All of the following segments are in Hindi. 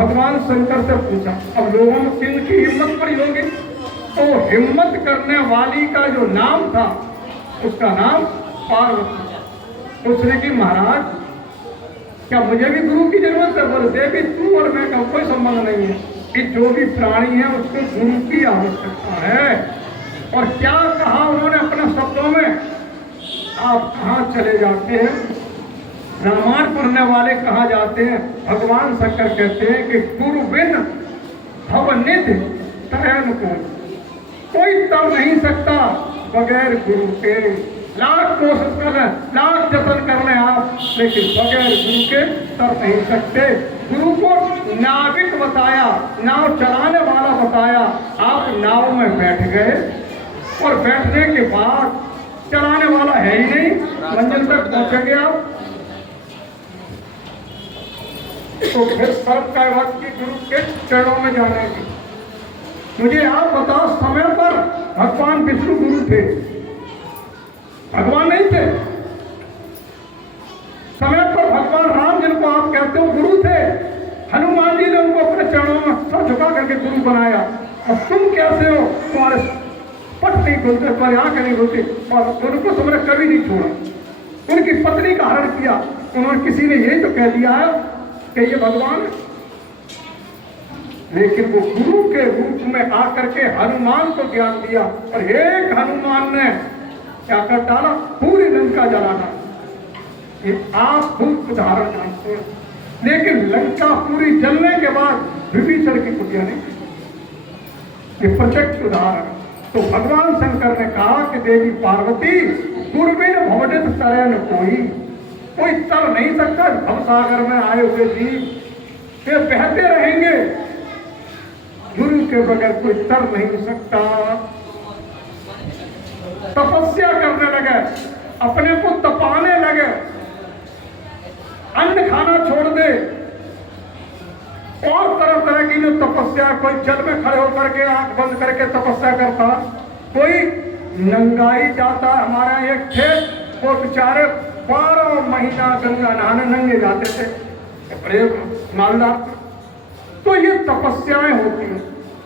भगवान शंकर से पूछा। अब लोगों में किन की हिम्मत पड़ी होगी, तो हिम्मत करने वाली का जो नाम था उसका नाम पार्वती। उसने की महाराज क्या मुझे भी गुरु की जरूरत है? बोले देवी तू और मैं का कोई संबंध नहीं है, कि जो भी प्राणी है उसको गुरु की आवश्यकता है। और क्या कहा उन्होंने अपने शब्दों में, आप कहाँ चले जाते हैं, रामायण पढ़ने वाले कहाँ जाते हैं, भगवान शंकर कहते हैं कि गुरु बिन भव निधि तरैन कोई तर नहीं सकता बगैर गुरु के। लाख कोशिश कर लें, लाख जतन कर लें आप, लेकिन बगैर गुरु के तर नहीं सकते। गुरु को नाविक बताया, नाव चलाने वाला बताया। आप नाव में बैठ गए और बैठने के बाद चलाने वाला है ही नहीं, मंजिल तक पहुंचेंगे आप तो फिर सर्व का वक्त की गुरु के चरणों में जाने की। मुझे आप बताओ, समय पर भगवान विष्णु गुरु थे, भगवान नहीं थे। समय पर भगवान राम जिनको आप कहते हो गुरु थे, हनुमान जी ने उनको अपने चरणों में सर झुका करके गुरु बनाया। और तुम कैसे हो, तुम्हारे पट नहीं खुलते, तुम्हारी आंखें नहीं खुलती, और उनको तुमने कभी नहीं छोड़ा। उनकी पत्नी का हरण किया, उन्होंने किसी ने यही तो कह दिया है कि ये भगवान है। लेकिन वो गुरु के रूप में आकर के हनुमान को ज्ञान दिया, और एक हनुमान ने क्या कर डाला, पूरी लंका जलाना। ये आप खूब उदाहरण जानते हैं, लेकिन लंका पूरी जलने के बाद विभीषण की कुटिया नहीं थी। ये प्रत्यक्ष उदाहरण। तो भगवान शंकर ने कहा कि देवी पार्वती गुरबिन भवनित तरैन कोई तर नहीं सकता। भवसागर में आए हुए जीव वे बहते रहेंगे, गुरु के बगैर कोई तर नहीं सकता। तपस्या करने लगे, अपने को तपाने लगे, अन्न खाना छोड़ दे, और तरह तरह की जो तपस्या, कोई जल में खड़े होकर के आंख बंद करके तपस्या करता, कोई नंगाई जाता। हमारा एक थे वो बेचारे 12 महीना गंगा नहाने नंगे जाते थे, बड़े मालदार। तो ये तपस्याएं होती हैं।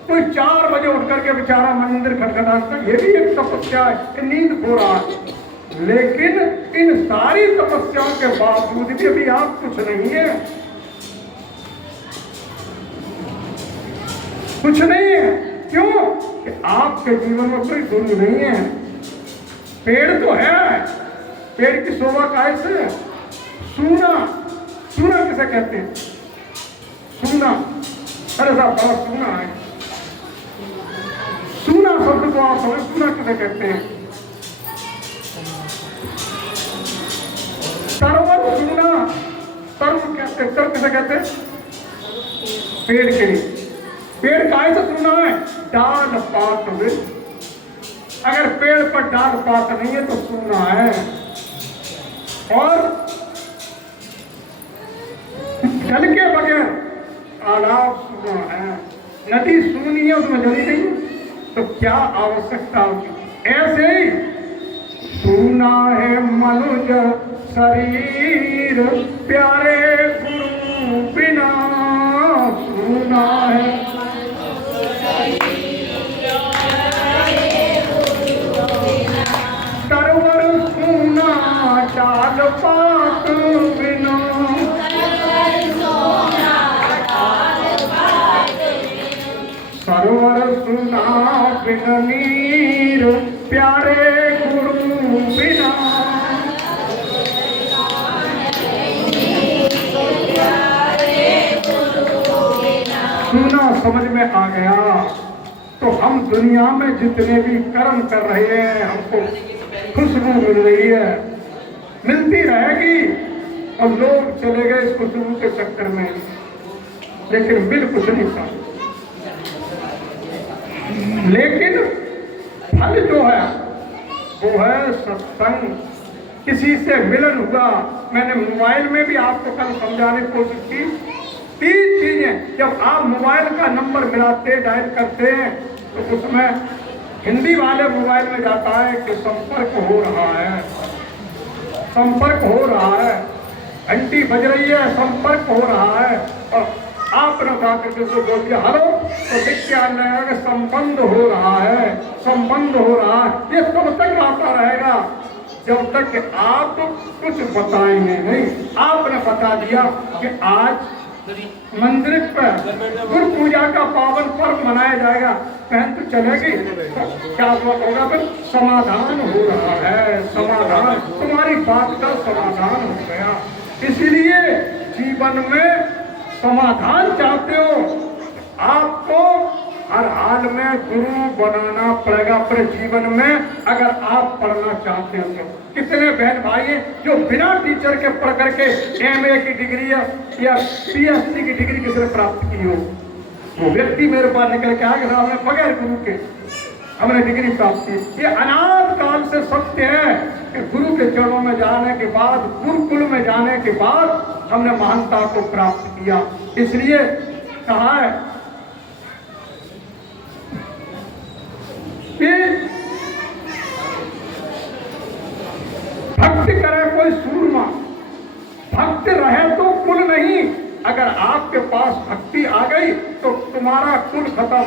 कोई 4 बजे उठ करके बेचारा मंदिर खटखटाता, ये भी एक तपस्या है, नींद हो रहा है। लेकिन इन सारी तपस्याओं के बावजूद भी अभी आप कुछ नहीं है, कुछ नहीं है। क्यों? कि आपके जीवन में कोई गुरु नहीं है। पेड़ तो है, पेड़ की शोभा कैसे? सूना, सूना किसे कहते हैं? सूना, अरे साहब बड़ा सूना है। सूना शब्द को आप समझ, सूना किसे कहते हैं? सर्वर सूना, सर्व कहते, सर्व किसे कहते हैं? पेड़ के लिए। पेड़ काय से सूना है? डाल पात में। अगर पेड़ पर डाल पात नहीं है तो सूना है। और जल के बगैर तालाब सूना है, नदी सूनी है, उसमें जली नहीं, तो क्या आवश्यकता होगी? ऐसे ही सूना है मनुज शरीर, प्यारे गुरु बिना सूना है। सरवर सूना डाल पात बिना, सरवर सुना बिन नीर, प्यारे गुरु बिना। सुना समझ में आ गया तो हम दुनिया में जितने भी कर्म कर रहे हैं, हमको खुशबू मिल रही है, मिलती रहेगी, और लोग चले गए इस खुशबू के चक्कर में, लेकिन मिल कुछ नहीं था। लेकिन फल जो है वो है सत्संग। किसी से मिलन हुआ, मैंने मोबाइल में भी आपको कल समझाने की कोशिश की। 3 चीजें, जब आप मोबाइल का नंबर मिलाते, डायल करते हैं, तो उसमें हिंदी वाले मोबाइल में जाता है कि संपर्क हो रहा है, संपर्क हो रहा है, घंटी बज रही है, संपर्क हो रहा है, और आप आपने उठा करके उसको बोल दिया हेलो, तो विज्ञान लगेगा कि संबंध हो रहा है, संबंध हो रहा है। ये तब तक आता रहेगा जब तक कि आप कुछ बताएंगे नहीं। आपने बता दिया कि आज मंदिर पर गुरु पूजा का पावन पर्व मनाया जाएगा, बहन तो चलेगी, क्या होगा फिर? समाधान हो रहा है, समाधान, तुम्हारी बात का समाधान हो गया। इसीलिए जीवन में समाधान चाहते हो, आपको हर हाल में गुरु बनाना पड़ेगा अपने जीवन में, अगर आप पढ़ना चाहते हो तो। कितने बहन भाई हैं जो बिना टीचर के पढ़ करके एमए की डिग्री या पीएचडी की डिग्री किसने प्राप्त की हो? वो व्यक्ति मेरे पास निकल के आगे हमने बगैर गुरु के हमने डिग्री प्राप्त की। ये अनाद काल से सत्य है कि गुरु के चरणों में जाने के बाद, गुरुकुल में जाने के बाद हमने महानता को प्राप्त किया। इसलिए कहा है कि भक्ति करे कोई सूरमा, भक्त रहे तो कुल नहीं। अगर आपके पास भक्ति आ गई तो तुम्हारा कुल खत्म।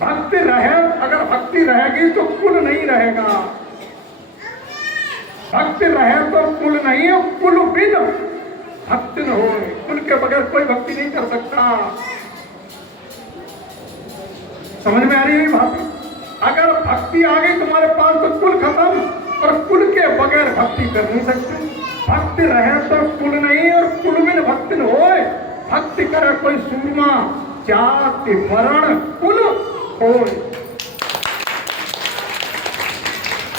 भक्ति रहे, अगर भक्ति रहेगी तो कुल नहीं रहेगा। भक्ति रहे तो कुल नहीं, कुल बिन भक्ति न हो। कुल के बगैर कोई भक्ति नहीं कर सकता। समझ में आ रही है बात? अगर भक्ति आ गई तुम्हारे पास तो कुल खत्म, और कुल के बगैर भक्ति कर नहीं सकते। भक्ति रहे तो कुल नहीं, और कुल में भक्ति न होए। भक्ति करे कोई सूरमा, जाति वर्ण कुल होए।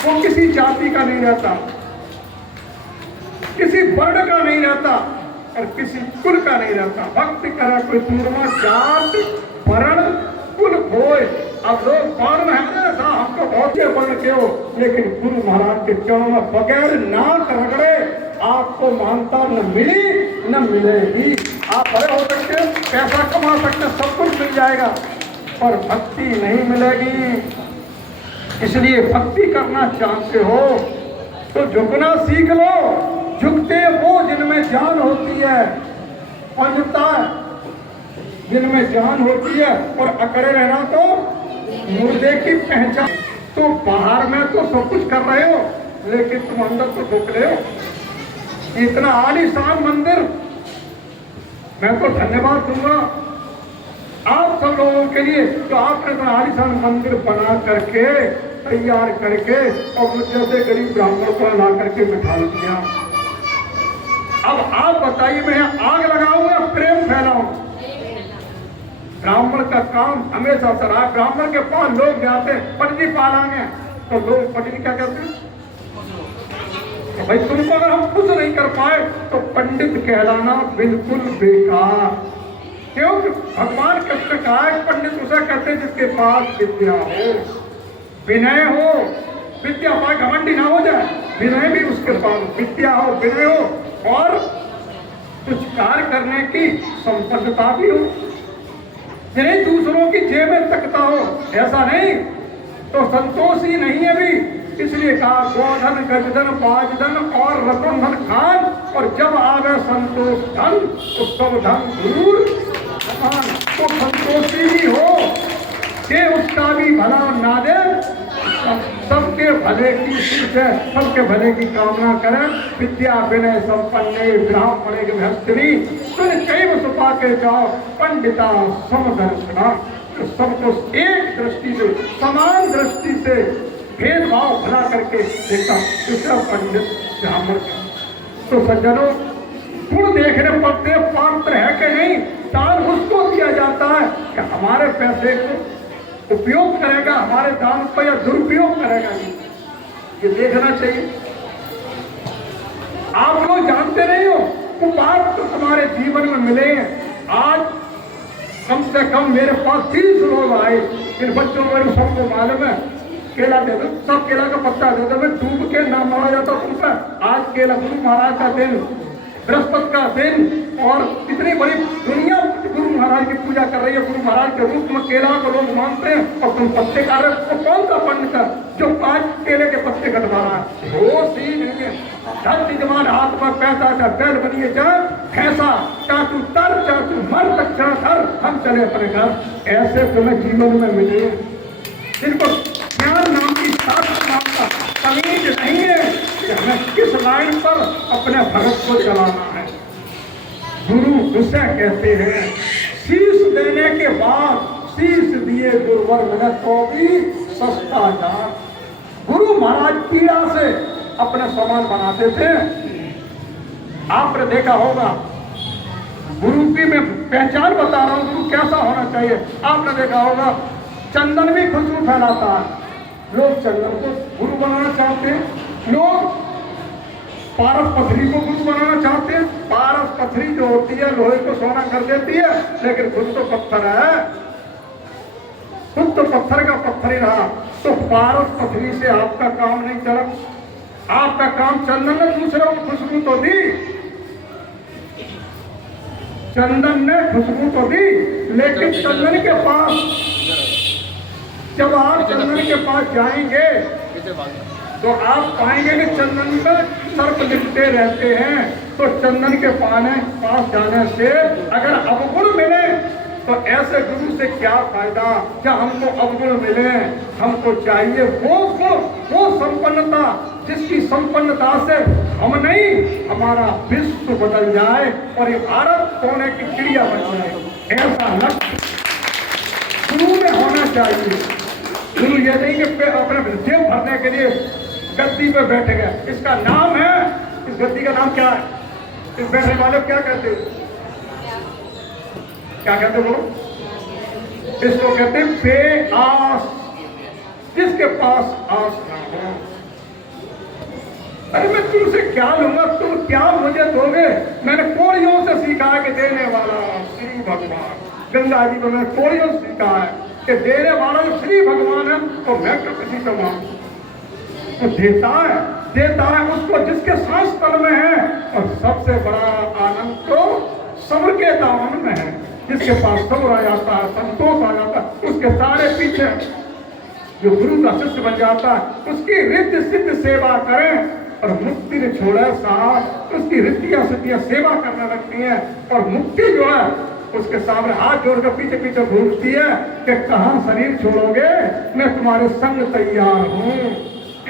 वो किसी जाति का नहीं रहता, किसी वर्ण का नहीं रहता, और किसी कुल का नहीं रहता। भक्ति करे कोई सूरमा, जाति वर्ण कुल होए। अब लोग वर्ण में है ना, हमको बहुत से वर्ण के हो, लेकिन गुरु महाराज के चरणों में बगैर नाक रगड़े आपको मानता न मिली न मिलेगी। आप बड़े हो सकते, पैसा कमा सकते, सब कुछ मिल जाएगा, पर भक्ति नहीं मिलेगी। इसलिए भक्ति करना चाहते हो तो झुकना सीख लो। झुकते वो जिनमें जान होती है, पंजता जिनमें जान होती है, और अकड़े रहना तो मुर्दे की पहचान। तो बाहर में तो सब कुछ कर रहे हो, लेकिन तुम अंदर तो झुक रहे हो। इतना आलीशान मंदिर, मैं तो धन्यवाद दूंगा आप सब लोगों के लिए, तो आपने इतना आलीशान मंदिर बना करके, तैयार करके, और मुझ जैसे गरीब ब्राह्मण को ला करके बिठा दिया। अब आप बताइए, मैं आग लगाऊं या प्रेम फैलाऊं? ब्राह्मण का काम हमेशा से रहा। ब्राह्मण के पास लोग जाते हैं, पंडित पालांगे, तो लोग पंडित क्या कहते हैं? तो भाई तुमको अगर हम कुछ नहीं कर पाए तो पंडित कहलाना बिल्कुल बेकार। क्योंकि भगवान कृष्ण कहा है, पंडित उसे कहते हैं जिसके पास विद्या हो, विनय हो। विद्या पाए घमंडी ना हो जाए, विनय भी उसके पास, विद्या हो, विनय हो, और कुछ कार्य करने की संपन्नता भी हो। नहीं दूसरों की जेबें तकता हो, ऐसा नहीं तो संतोषी नहीं है भी। इसलिए कहा गोधन, गजधन, बाजधन और रतन धन खान, और जब आवे संतोष धन तो सब धन दूर। तो संतोषी भी हो कि उसका भी भला ना दे, सबके भले की सोच है, सबके भले की कामना करें। विद्या विनय संपन्ने ब्राह्मणे गृहस्थनी तुम कैव सुपा के जाओ पंडिता समदर्शना। तो सबको एक दृष्टि से, समान दृष्टि से भेदभाव भला करके देखता दूसरा पंडित ब्राह्मण। तो सज्जनों, गुण देखने पड़ते पात्र है कि नहीं। दान उसको दिया जाता है कि हमारे पैसे को उपयोग करेगा, हमारे दान पर या दुरुपयोग करेगा, ये देखना चाहिए। आप लोग जानते नहीं हो, वो बात तो तुम्हारे जीवन में मिले हैं। आज कम से कम मेरे पास 30 लोग आए, इन बच्चों को सबको मालूम है, केला दे दो, सब केला का पत्ता दे दो, मैं डूब के नाम मारा जाता तुम पर। आज केला गुरु महाराज का दिन, बृहस्पति का दिन, और इतनी बड़ी दुनिया गुरु महाराज की पूजा कर रही है। गुरु महाराज के रूप में केला को लोग मानते हैं, और तुम पत्ते खा रहे हो। तो कौन सा पंडित है जो 5 केले के पत्ते कटवा रहा है? होश ही नहीं है। धन यजमान हाथ में पैसा था, बैल बनिए जा भैंसा, चाचू तर चाचू दक्षिणा धर, हम चले अपने घर। ऐसे तुम्हें जीवन में मिले जिनको ज्ञान नाम की शास्त्र नाम का तमीज नहीं है कि हमें किस लाइन पर अपने भगत को चलाना है। गुरु उसे कहते हैं शीश देने के बाद शीश दिए गुरुवर मिले तो भी सस्ता जान। गुरु महाराज पीड़ा से अपने सामान बनाते थे। आपने देखा होगा, गुरु की मैं पहचान बता रहा हूं, गुरु कैसा होना चाहिए। आपने देखा होगा चंदन भी खुशबू फैलाता है। लोग चंदन को गुरु बनाना चाहते हैं, लोग पारस पथरी को गुरु बनाना चाहते हैं। पारस पथरी जो होती है लोहे को सोना कर देती है, लेकिन खुद तो पत्थर है, खुद तो पत्थर का पत्थर ही रहा। तो पारस पथरी से आपका काम नहीं चला। आपका काम चंदन ने दूसरों को खुशबू तो दी, चंदन ने खुशबू तो दी, लेकिन चंदन के पास जब आप चंदन के पास जाएंगे तो आप पाएंगे कि चंदन में सर्प लिपटे रहते हैं। तो चंदन के पास जाने से अगर अवगुण मिले तो ऐसे गुरु से क्या फायदा। क्या हमको अवगुण मिले, हमको चाहिए वो संपन्नता जिसकी संपन्नता से हम नहीं हमारा विश्व बदल जाए और ये भारत सोने की चिड़िया बन जाए। ऐसा लक्ष्य गुरु में होना चाहिए। गुरु ये नहीं कि अपने जेब भरने के लिए गद्दी पे बैठ गए। इसका नाम है, इस गद्दी का नाम क्या है? इस बैठने वाले क्या कहते हैं? क्या कहते बोलो? इसको कहते हैं बेआस, जिसके पास आस ना हो। अरे मैं तुमसे क्या लूंगा, तुम क्या मुझे दोगे? मैंने कोड़ियों से सीखा है कि देने वाला श्री भगवान। गंगा जी को मैंने कोड़ियों से सीखा है कि देने वाला जो श्री भगवान है तो मैं क्यों किसी से मांगू। तो देता है उसको जिसके सांस तल में है। और सबसे बड़ा आनंद तो सब्र के दामन में है। जिसके पास सब्र आ जाता है, संतोष आ जाता है, उसके सारे पीछे जो गुरु का शिष्य बन जाता है, उसकी रिद्ध सिद्ध सेवा करें और मुक्ति ने छोड़ा साथ उसकी रिद्धियां सिद्धियां सेवा करने लगती हैं। और मुक्ति जो है उसके सामने हाथ जोड़कर पीछे पीछे घूमती है कि कहां शरीर छोड़ोगे, मैं तुम्हारे संग तैयार हूं।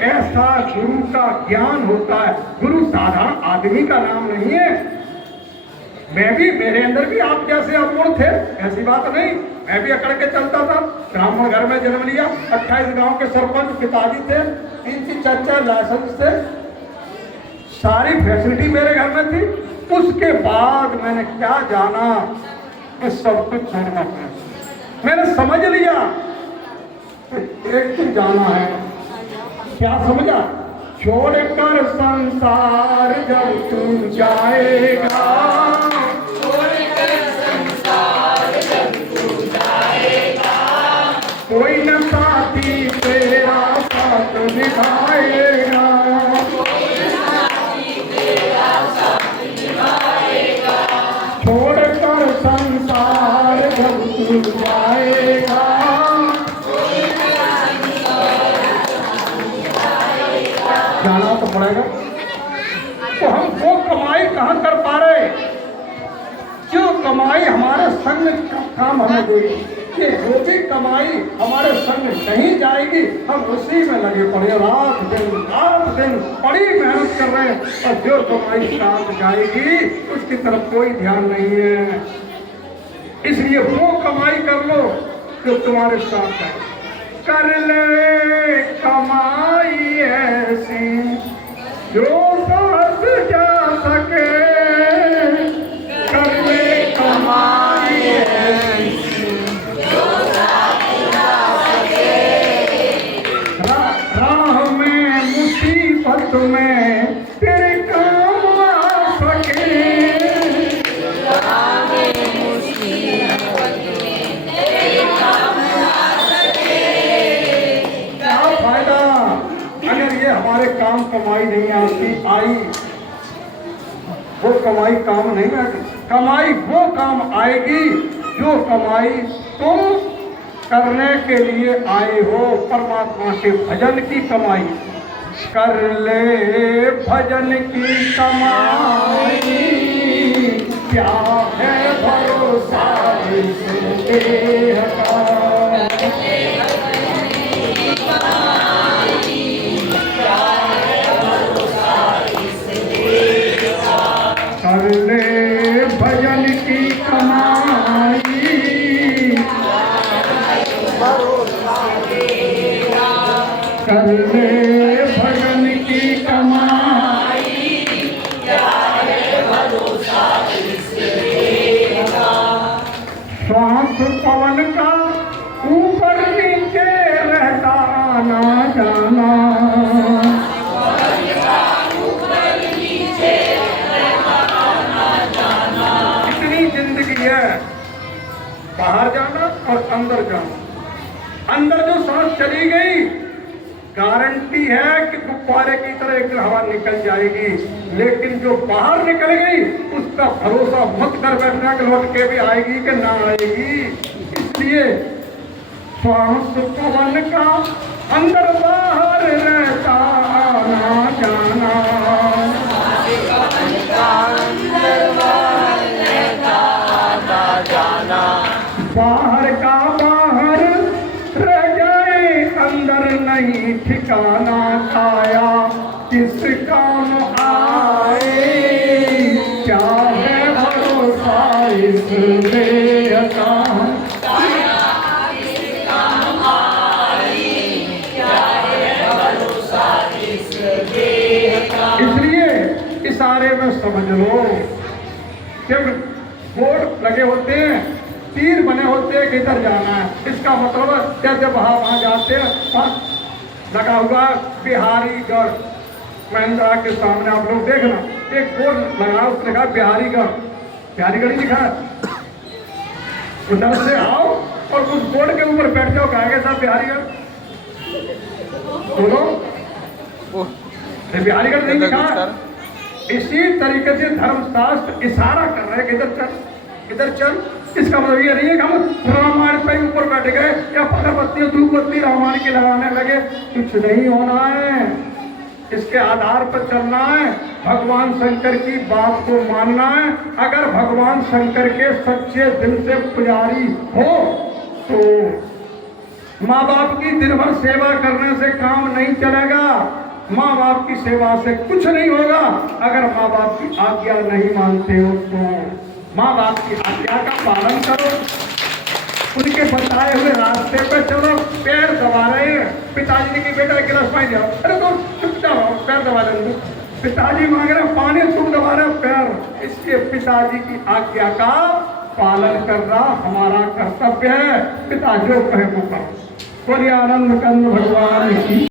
ऐसा गुरु का ज्ञान होता है। गुरु साधारण आदमी का नाम नहीं है। मेरे अंदर भी आप जैसे अवगुण थे, ऐसी बात नहीं। मैं भी अकड़ के चलता था। ब्राह्मण घर में जन्म लिया, 28 गांव के सरपंच पिताजी थे, 3 से 4 लाइसेंस थे, सारी फैसिलिटी मेरे घर में थी। उसके बाद मैंने क्या जाना कि सब कुछ छोड़ना पड़ा। मैंने समझ लिया एक दिन जाना है। क्या समझा? छोड़कर संसार जब तू जाएगा, छोड़कर संसार जब तू जाएगा, कोई न साथी तेरा साथ निभाएगा, कोई न साथी तेरा साथ निभाएगा, छोड़कर संसार जब तू जाएगा, जाना तो पड़ेगा। तो हम वो कमाई कहां कर पा रहे जो कमाई हमारे संग का काम हमें देगी। कि जो भी कमाई हमारे संग नहीं जाएगी हम उसी में लगे पड़े, रात दिन बड़ी मेहनत कर रहे हैं, और जो कमाई साथ जाएगी उसकी तरफ कोई ध्यान नहीं है। इसलिए वो कमाई कर लो जो तुम्हारे साथ है। कर ले कमाई ऐसी जो साथ जा सके, कर ले कमाई ऐसी जो साथ जा सके, राह में मुसीबत में तेरे काम आ सके, राह में मुसीबत में तेरे काम आ सके। क्या फायदा अगर ये हमारे काम कमाई नहीं आई, वो कमाई काम नहीं आएगी। कमाई वो काम आएगी जो कमाई तुम करने के लिए आए हो, परमात्मा के भजन की कमाई। कर ले भजन की कमाई, क्या है भरोसा देह का। कर ले भजन की कमाई, कर ले भजन की कमाई, श्वास पवन का ऊपर नीचे रहता आना जाना। इतनी जिंदगी है, बाहर जाना और अंदर जाना। अंदर जो सांस चली गई, गारंटी है कि गुब्बारे की तरह एक हवा निकल जाएगी, लेकिन जो बाहर निकल गई उसका भरोसा मत कर बैठना कि लौट के भी आएगी कि ना आएगी। इसलिए श्वास पवन का अंदर बाहर रहता आना जाना। बाहर का बाहर रह जाए, अंदर नहीं ठिकाना खाया किस काम आए। क्या है भरोसा इस देह का, इसलिए इशारे में समझ लो। जब बोर्ड लगे होते हैं, तीर बने होते हैं कि इधर जाना है, इसका मतलब जैसे वहां जाते हैं, वहां लगा हुआ बिहारीगढ़। महिंद्रा के सामने आप लोग देखना, एक बोर्ड लगा, उसने कहा बिहारीगढ़, बिहारीगढ़ ही लिखा है। उधर से आओ और उस बोर्ड के ऊपर बैठ जाओ, कहेंगे साहब बिहारीगढ़, बोलो बिहारीगढ़ नहीं लिखा। इसी तरीके से धर्मशास्त्र इशारा कर रहे हैं कि इधर चल, इधर चल। इसका मतलब ये नहीं है कि हम रामायण पे ऊपर बैठ गए या अगरबत्ती धूप बत्ती रामायण की लगाने लगे। कुछ नहीं होना है, इसके आधार पर चलना है। भगवान शंकर की बात को मानना है। अगर भगवान शंकर के सच्चे दिल से पुजारी हो तो माँ बाप की दिन भर सेवा करने से काम नहीं चलेगा। माँ बाप की सेवा से कुछ नहीं होगा। अगर माँ बाप की आज्ञा नहीं मानते हो तो माँ बाप की आज्ञा का पालन करो, उनके बताए हुए रास्ते पे चलो। पैर दबा रहे हैं, पिताजी ने की बेटा गिलास पानी जाओ, अरे तो चुपचाप रहो, पैर दबा लेंगे। पिताजी मांग रहे पानी, तुम दबा रहे पैर। इसके पिताजी की आज्ञा का पालन करना हमारा कर्तव्य है। पिता जो कहे वो करो। बोलिए आनंद कंद भगवान की।